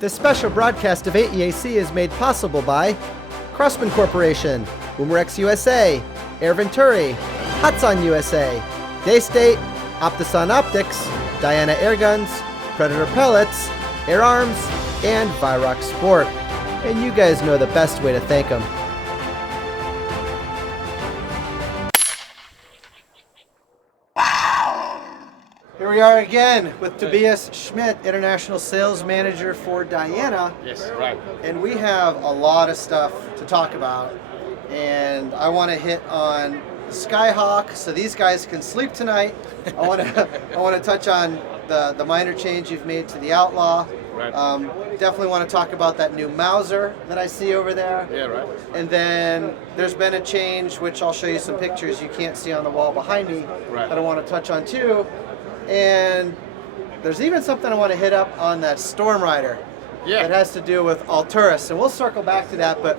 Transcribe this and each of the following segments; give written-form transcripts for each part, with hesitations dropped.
This special broadcast of AEAC is made possible by Crossman Corporation, Boomerex USA, Air Venturi, Hudson USA, Daystate, Optison Optics, Diana Airguns, Predator Pellets, Air Arms, and Virox Sport. And you guys know the best way to thank them. Here we are again with Tobias Schmidt, International Sales Manager for Diana. Yes, right. And we have a lot of stuff to talk about. And I want to hit on the Skyhawk so these guys can sleep tonight. I want to touch on the minor change you've made to the Outlaw. Right. Definitely want to talk about that new Mauser that I see over there. Yeah, right. And then there's been a change, which I'll show you some pictures you can't see on the wall behind me, Right. that I want to touch on too. And there's even something I want to hit up on that Stormrider. Yeah. That has to do with Alturas, and we'll circle back to that. But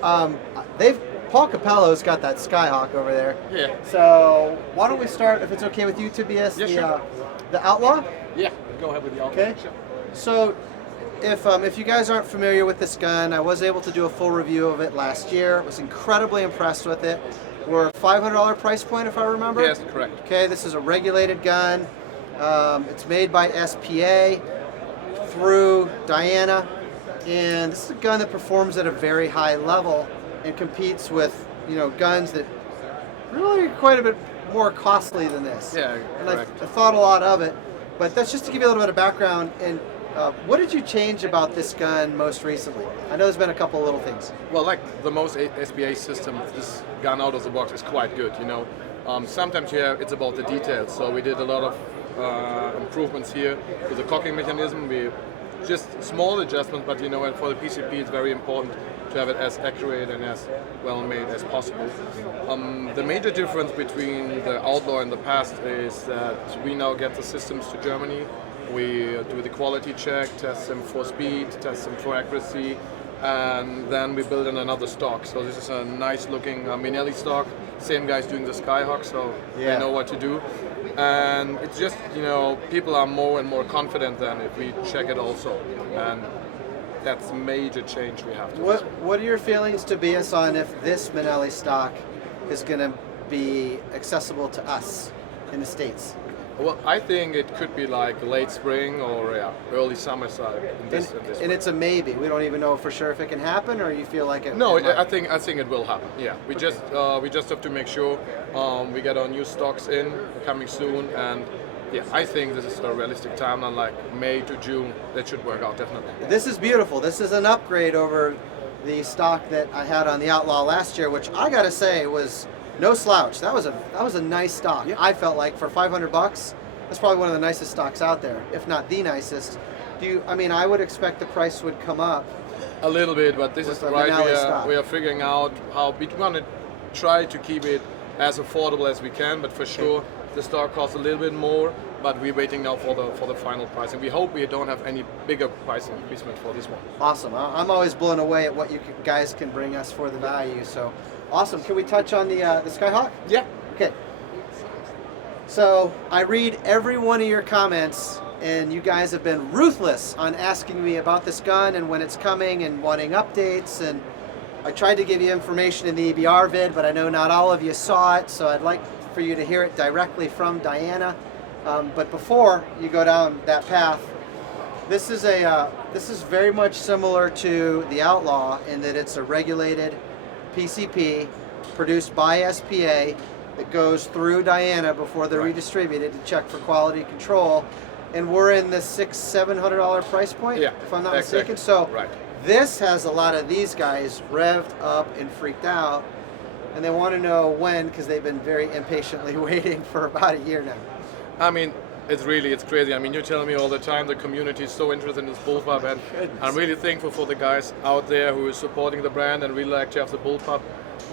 Paul Capello's got that Skyhawk over there. Yeah. So why don't we start, if it's okay with you, Tobias, Yeah, sure. the Outlaw? Yeah, go ahead with the Outlaw. Okay. So if you guys aren't familiar with this gun, I was able to do a full review of it last year. Was incredibly impressed with it. We're $500 price point, if I remember. Yes, correct. Okay, this is a regulated gun. It's made by SPA through Diana, and this is a gun that performs at a very high level and competes with, guns that really are quite a bit more costly than this. Yeah, and correct. I thought a lot of it, but that's just to give you a little bit of background. And what did you change about this gun most recently? I know there's been a couple of little things. Well, like the most SBA system, this gun out of the box is quite good, Sometimes it's about the details, so we did a lot of improvements here with the cocking mechanism. We just small adjustments, but and for the PCP it's very important to have it as accurate and as well made as possible. The major difference between the Outlaw and the past is that we now get the systems to Germany. We do the quality check, test them for speed, test them for accuracy, and then we build in another stock. So this is a nice looking Minelli stock. Same guys doing the Skyhawk, so they know what to do. And it's just, people are more and more confident then if we check it also. And that's a major change we have to do. What are your feelings, Tobias, on if this Minelli stock is going to be accessible to us in the States? Well, I think it could be like late spring or early summer side. And it's a maybe. We don't even know for sure if it can happen, or you feel like it. No, it might? I think it will happen. Yeah, we just have to make sure we get our new stocks in coming soon, and yeah, I think this is a realistic timeline, like May to June. That should work out definitely. This is beautiful. This is an upgrade over the stock that I had on the Outlaw last year, which I gotta say was no slouch. That was a nice stock. Yeah. I felt like for $500, that's probably one of the nicest stocks out there, if not the nicest. I would expect the price would come up a little bit, but this is the right. Minelli stock. We are figuring out how we're gonna try to keep it as affordable as we can. But for sure, the stock costs a little bit more. But we're waiting now for the final price, and we hope we don't have any bigger price increasement for this one. Awesome. I'm always blown away at what you guys can bring us for the value. So awesome. Can we touch on the Skyhawk? Yeah. Okay. So I read every one of your comments, and you guys have been ruthless on asking me about this gun and when it's coming and wanting updates. And I tried to give you information in the EBR vid, but I know not all of you saw it, so I'd like for you to hear it directly from Diana. But before you go down that path, this is very much similar to the Outlaw in that it's a regulated PCP produced by SPA that goes through Diana before they're redistributed to check for quality control. And we're in the $600-700 price point, if I'm not mistaken. So this has a lot of these guys revved up and freaked out, and they want to know when, because they've been very impatiently waiting for about a year now. It's crazy. You're telling me all the time the community is so interested in this bullpup, and I'm really thankful for the guys out there who are supporting the brand and really like to have the bullpup.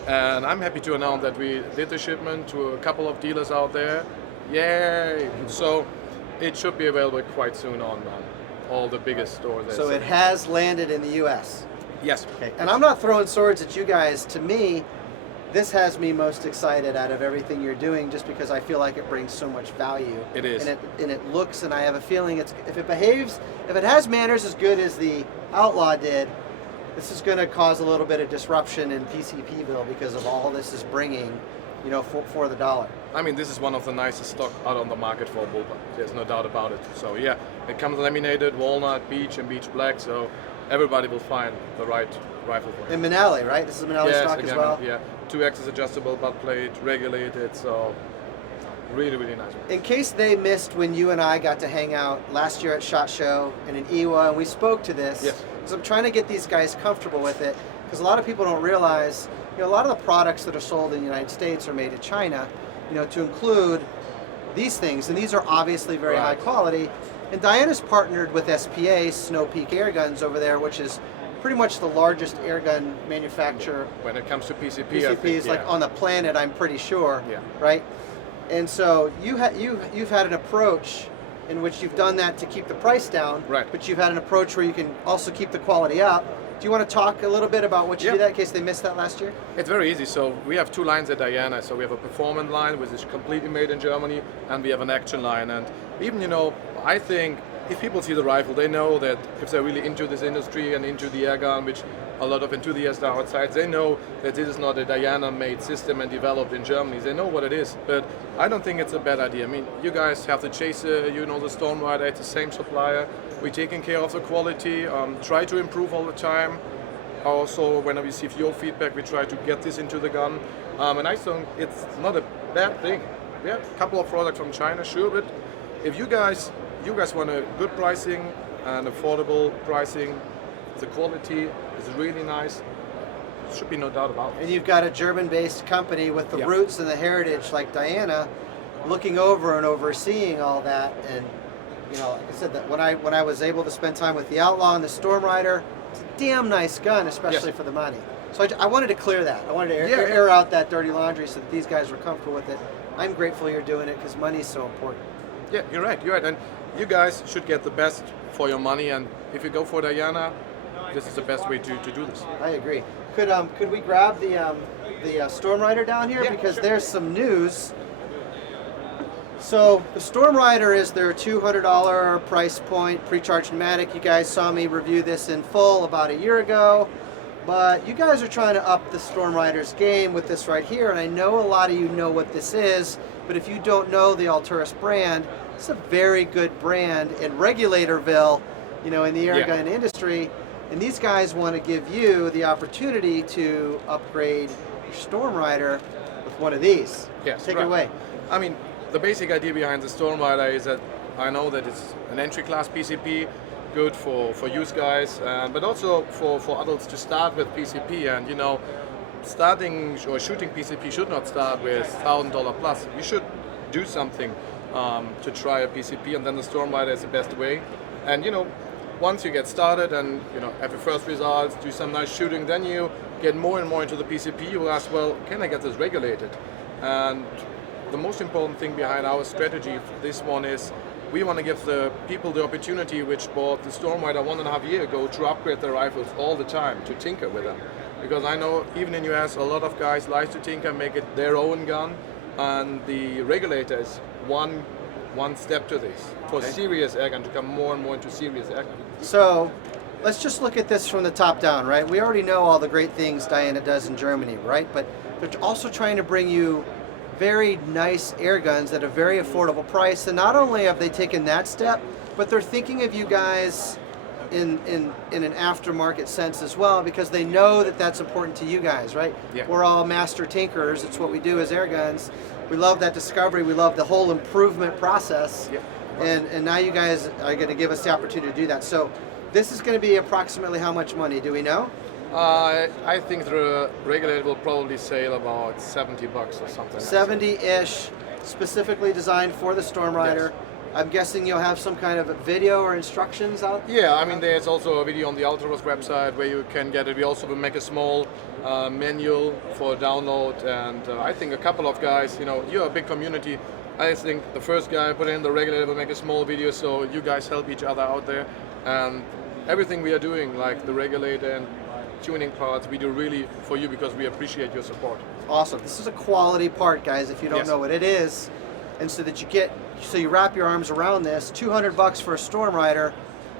And I'm happy to announce that we did the shipment to a couple of dealers out there. Yay! So it should be available quite soon on all the biggest stores. So it has landed in the U.S. Yes. Okay. And I'm not throwing swords at you guys. To me, this has me most excited out of everything you're doing, just because I feel like it brings so much value. It is. And it looks, and I have a feeling if it behaves, if it has manners as good as the Outlaw did, this is going to cause a little bit of disruption in PCPville because of all this is bringing, for the dollar. I mean, this is one of the nicest stock out on the market for a bullpup. There's no doubt about it. So yeah, it comes laminated, walnut, beech, and beech black. So everybody will find the right rifle for him. And Manali, right? This is Manali stock again, as well? Yeah, 2-axis adjustable butt plate, regulated, so really, really nice. In case they missed when you and I got to hang out last year at SHOT Show and in Iwa, and we spoke to this, yes. So I'm trying to get these guys comfortable with it, because a lot of people don't realize, a lot of the products that are sold in the United States are made in China, to include these things, and these are obviously very high quality. And Diana's partnered with SPA, Snow Peak Airguns over there, which is pretty much the largest airgun manufacturer. When it comes to PCP, PCP I think, is like on the planet, I'm pretty sure. Yeah. Right? And so you've had an approach in which you've done that to keep the price down, right? But you've had an approach where you can also keep the quality up. Do you want to talk a little bit about what you do that in case they missed that last year? It's very easy. So we have 2 lines at Diana. So we have a performance line, which is completely made in Germany, and we have an action line. And even, I think if people see the rifle, they know that if they're really into this industry and into the airgun, which a lot of enthusiasts are outside, they know that this is not a Diana-made system and developed in Germany. They know what it is, but I don't think it's a bad idea. I mean, you guys have the Chaser, the Stormrider, it's the same supplier. We're taking care of the quality, try to improve all the time. Also, when I receive your feedback, we try to get this into the gun. And I think it's not a bad thing. We have a couple of products from China, sure, but if you guys want a good pricing and affordable pricing, the quality is really nice. Should be no doubt about it. And you've got a German-based company with the roots and the heritage like Diana, looking over and overseeing all that. And like I said, that when I was able to spend time with the Outlaw and the Stormrider, it's a damn nice gun, especially for the money. So I wanted to clear that. I wanted to air out that dirty laundry so that these guys were comfortable with it. I'm grateful you're doing it because money's so important. Yeah, you're right. And you guys should get the best for your money. And if you go for Diana, this is the best way to do this. I agree. Could we grab the Stormrider down here? Yeah, because sure. there's some news. So the Stormrider is their $200 price point, pre-charged pneumatic. You guys saw me review this in full about a year ago. But you guys are trying to up the Stormrider's game with this right here, and I know a lot of you know what this is, but if you don't know the Alturas brand, it's a very good brand in Regulatorville, in the airgun industry, and these guys want to give you the opportunity to upgrade your Stormrider with one of these. Yes, Take it away. I mean, the basic idea behind the Stormrider is that I know that it's an entry-class PCP, good for youth guys, but also for adults to start with PCP. And starting or shooting PCP should not start with $1,000 plus. You should do something to try a PCP, and then the Stormrider is the best way. And once you get started and have your first results, do some nice shooting, then you get more and more into the PCP. You ask, well, can I get this regulated? And the most important thing behind our strategy for this one is we want to give the people the opportunity which bought the Stormrider 1.5 years ago to upgrade their rifles all the time, to tinker with them. Because I know even in US a lot of guys like to tinker, make it their own gun, and the regulator is one step to this for serious airgun, to come more and more into serious airgun. So let's just look at this from the top down, right? We already know all the great things Diana does in Germany, right? But they're also trying to bring you very nice air guns at a very affordable price. And not only have they taken that step, but they're thinking of you guys in an aftermarket sense as well, because they know that that's important to you guys, right? Yeah. We're all master tinkerers. It's what we do as air guns. We love that discovery. We love the whole improvement process. Yeah. And now you guys are going to give us the opportunity to do that. So this is going to be approximately how much money? Do we know? I think the regulator will probably sell about $70 or something. 70-ish, specifically designed for the Stormrider. Yes. I'm guessing you'll have some kind of video or instructions out? Yeah, I mean, there's also a video on the Alturas website where you can get it. We also will make a small manual for download, and I think a couple of guys, you're a big community. I think the first guy put in the regulator will make a small video, so you guys help each other out there. And everything we are doing, like the regulator and tuning parts, we do really for you because we appreciate your support. awesome. This is a quality part, guys, if you don't Yes. know what it is. And so that you wrap your arms around this, $200 for a Stormrider,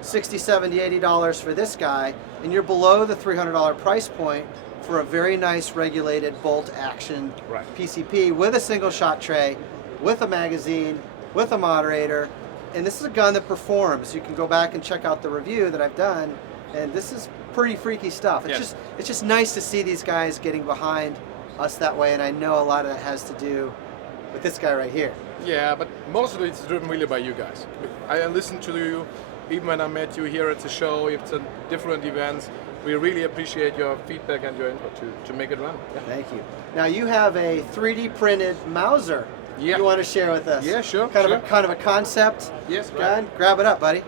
$60, $70, $80 for this guy, and you're below the $300 price point for a very nice regulated bolt action Right. PCP with a single shot tray, with a magazine, with a moderator. And this is a gun that performs. You can go back and check out the review that I've done, and this is pretty freaky stuff. Yes. It's just nice to see these guys getting behind us that way, and I know a lot of that has to do with this guy right here. Yeah, but most of it's driven really by you guys. I listen to you, even when I met you here at the show, it's at different events. We really appreciate your feedback and your input to make it run. Yeah. Thank you. Now you have a 3D printed Mauser Yeah. you want to share with us. Yeah, sure, Kind sure. of a concept Yes, right. gun. Grab it up, buddy.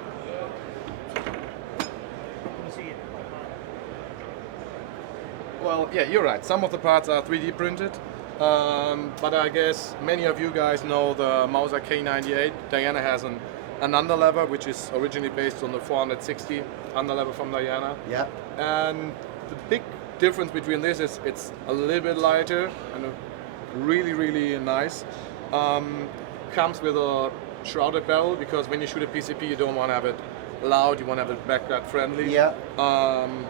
Well, yeah, you're right. Some of the parts are 3D printed, but I guess many of you guys know the Mauser K98. Diana has an underlever, which is originally based on the 460 underlever from Diana. Yep. And the big difference between this is it's a little bit lighter and really, really nice. Comes with a shrouded barrel because when you shoot a PCP, you don't want to have it loud, you want to have it backguard friendly. Yeah.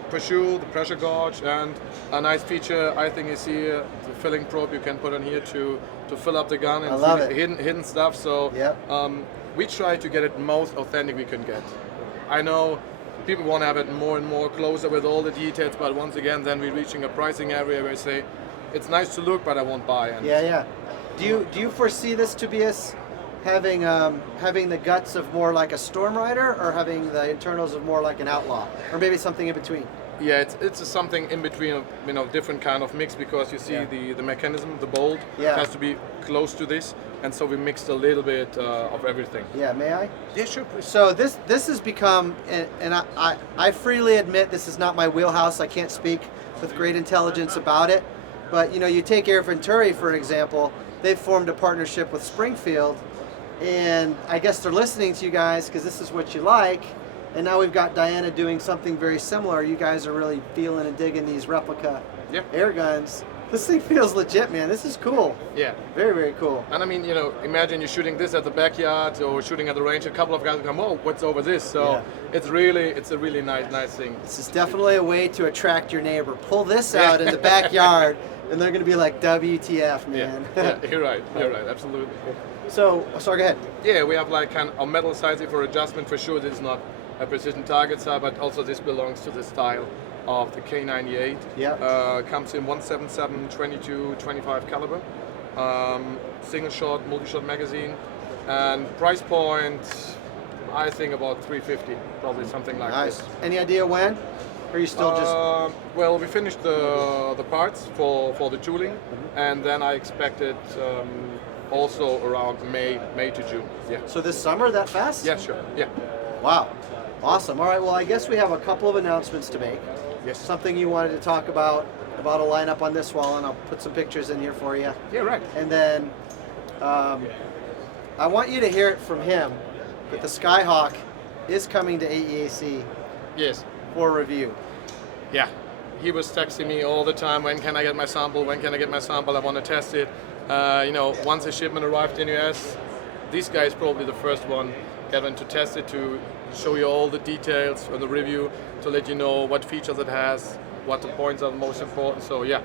Pursue the pressure gauge, and a nice feature I think is here the filling probe you can put on here to fill up the gun, and I love really it. hidden stuff. So Yep. we try to get it most authentic we can get. I know people want to have it more and more closer with all the details, but once again, then we're reaching a pricing area where we say it's nice to look, but I won't buy. And Yeah. Do you foresee this, Tobias, having the guts of more like a Stormrider, or having the internals of more like an Outlaw, or maybe something in between? Yeah, it's a something in between, different kind of mix, because you see Yeah. the mechanism, the bolt Yeah. has to be close to this, and so we mixed a little bit of everything. Yeah, may I? Yeah, sure, please. So this has become, and I freely admit this is not my wheelhouse. I can't speak with great intelligence about it. But you take Air Venturi, for example. They've formed a partnership with Springfield, and I guess they're listening to you guys because this is what you like. And now we've got Diana doing something very similar. You guys are really feeling and digging these replica air guns. This thing feels legit, man. This is cool. Yeah. Very, very cool. And I mean, imagine you're shooting this at the backyard or shooting at the range. A couple of guys will come, "Oh, what's over this?" So Yeah. it's a really nice thing. This is definitely a way to attract your neighbor. Pull this out in the backyard, and they're going to be like, WTF, man. Yeah, you're right, absolutely. So go ahead. Yeah, we have like kind of a metal sighting for adjustment for sure. This is not a precision target sight, but also this belongs to the style of the K98. Yeah. Comes in 177, 22, 25 caliber. Single shot, multi-shot magazine, and price point, I think about 350, probably something like Nice. this. Any idea when? Or are you still just... Well, we finished the parts for the tooling, and then I expect it also around May to June. Yeah. So this summer, that fast? Yeah, sure. Yeah. Wow. Awesome. All right, well, I guess we have a couple of announcements to make. Yes. Something you wanted to talk about a lineup on this wall, and I'll put some pictures in here for you. Yeah, right. And then I want you to hear it from him that the Skyhawk is coming to AEAC Yes. for review. Yeah. He was texting me all the time, when can I get my sample, when can I get my sample, I want to test it. Once the shipment arrived in US, this guy is probably the first one, Kevin, to test it, to show you all the details on the review, to let you know what features it has, what the points are most important. So yeah,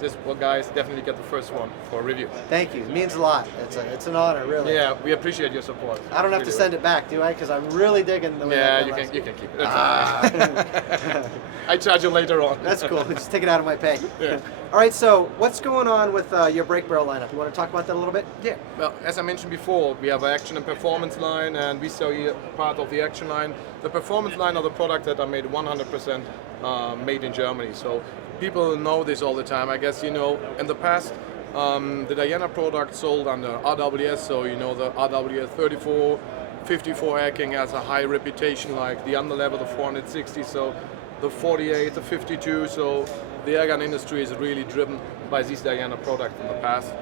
this guys definitely get the first one for review. Thank you. It means a lot. It's an honor, really. Yeah, we appreciate your support. I don't have to send it back, do I? Because I'm really digging the way Yeah, that you last can keep it. Ah. I charge you later on. That's cool. Just take it out of my pay. Yeah. All right, so what's going on with your brake barrel lineup? You want to talk about that a little bit? Yeah, well, as I mentioned before, we have an action and performance line, and we sell here part of the action line. The performance line are the products that are made 100% made in Germany. So people know this all the time. I guess in the past, the Diana product sold under RWS, so the RWS 34, 54 Hacking has a high reputation, like the underlevel, the 460, so the 48, the 52, so the airgun industry is really driven by these Diana products in the past.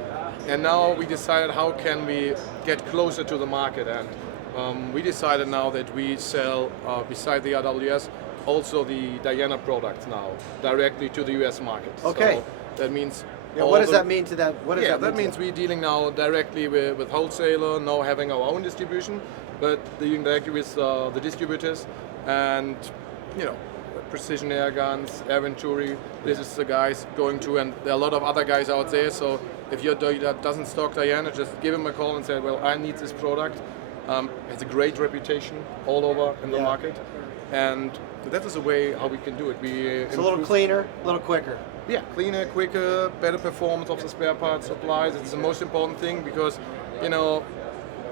And now we decided how can we get closer to the market, and we decided now that we sell, beside the RWS, also the Diana products now, directly to the US market. Okay. So that means Yeah, what does that mean to that? What does Yeah, that that mean means we're dealing now directly with wholesaler, now having our own distribution, but dealing directly with the distributors, and precision air guns, air venturi. This is the guys going to, and there are a lot of other guys out there. So if your dealer doesn't stock Diana, just give him a call and say, well, I need this product. It's a great reputation all over in the market, and that is the way how we can do it. It's a little cleaner, a little quicker. Yeah, cleaner, quicker, better performance of the spare parts supplies. It's the most important thing because,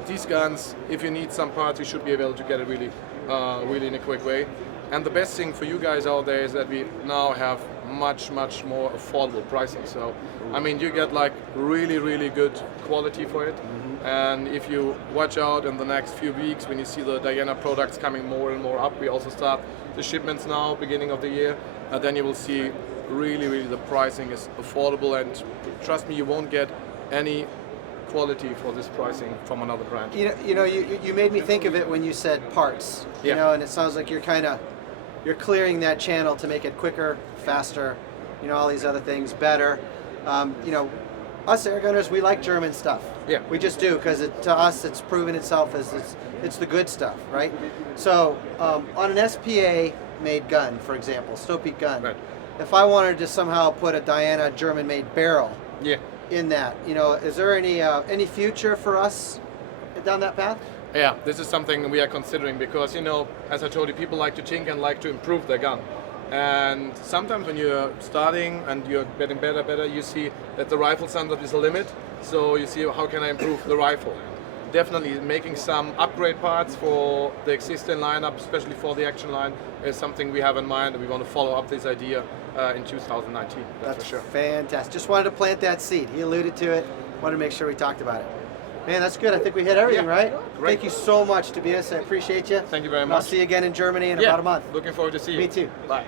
these guns, if you need some parts, you should be able to get it really in a quick way. And the best thing for you guys out there is that we now have much more affordable pricing. So, I mean, you get like really good quality for it. And if you watch out in the next few weeks, when you see the Diana products coming more and more up, we also start the shipments now, beginning of the year. Then you will see really the pricing is affordable, and trust me, you won't get any quality for this pricing from another brand. You made me think of it when you said parts. And it sounds like you're clearing that channel to make it quicker, faster, all these other things better. Us air gunners, we like German stuff. Yeah. We just do, because to us it's proven itself as it's the good stuff, right? So on an SPA made gun, for example, Stopeak gun, right. If I wanted to somehow put a Diana German made barrel in that, is there any future for us down that path? Yeah, this is something we are considering because, as I told you, people like to tinker and like to improve their gun. And sometimes when you're starting and you're getting better, you see that the rifle sometimes is a limit. So you see, how can I improve the rifle? Definitely making some upgrade parts for the existing lineup, especially for the action line, is something we have in mind, and we want to follow up this idea in 2019. That's for sure. Fantastic. Just wanted to plant that seed. He alluded to it. Wanted to make sure we talked about it. Man, that's good. I think we hit everything, right? Great. Thank you so much, Tobias. I appreciate you. Thank you very And much. I'll see you again in Germany in about a month. Looking forward to seeing you. Me too. Bye.